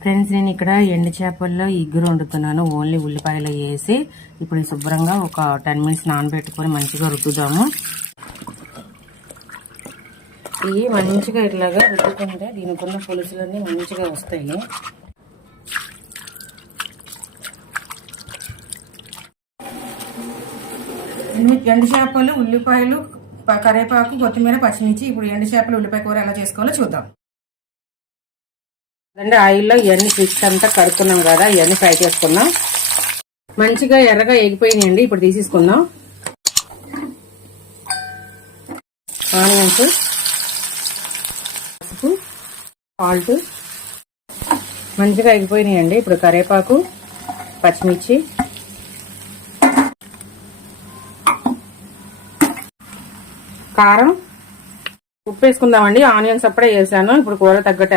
Friends, నేను ఇక్కడ ఎండు చేపల్లో ఇగురు వండుతున్నాను. ఓన్లీ ఉల్లిపాయలు వేసి ఇప్పుడు శుభ్రంగా ఒక 10 మినిట్స్ నానబెట్టుకొని మంచిగా రుద్దుదాము. ఇవి మంచిగా ఇట్లాగా రుద్దుకుంటే దీనికి ఉన్న పులుసులన్నీ మంచిగా వస్తాయి. ఎండు చేపలు, ఉల్లిపాయలు, కరివేపాకు, కొత్తిమీర, పచ్చిమిర్చి. ఇప్పుడు ఎండు చేపలు ఉల్లిపాయ కూర ఎలా చేసుకోవాలో చూద్దాం. అంటే ఆయిల్లో ఇవన్నీ ఫిష్ అంతా కడుక్కున్నాం కదా, ఇవన్నీ ఫ్రై చేసుకున్నాం. మంచిగా ఎర్రగా ఎగిపోయినాయండి. ఇప్పుడు తీసేసుకుందాం. ఆనియన్స్, పసుపు, సాల్ట్ మంచిగా ఎగిపోయినాయండి. ఇప్పుడు కరివేపాకు, పచ్చిమిర్చి, కారం, ఉప్పు వేసుకుందామండి. ఆనియన్స్ అప్పుడే వేసాను. ఇప్పుడు కూర తగ్గట్టు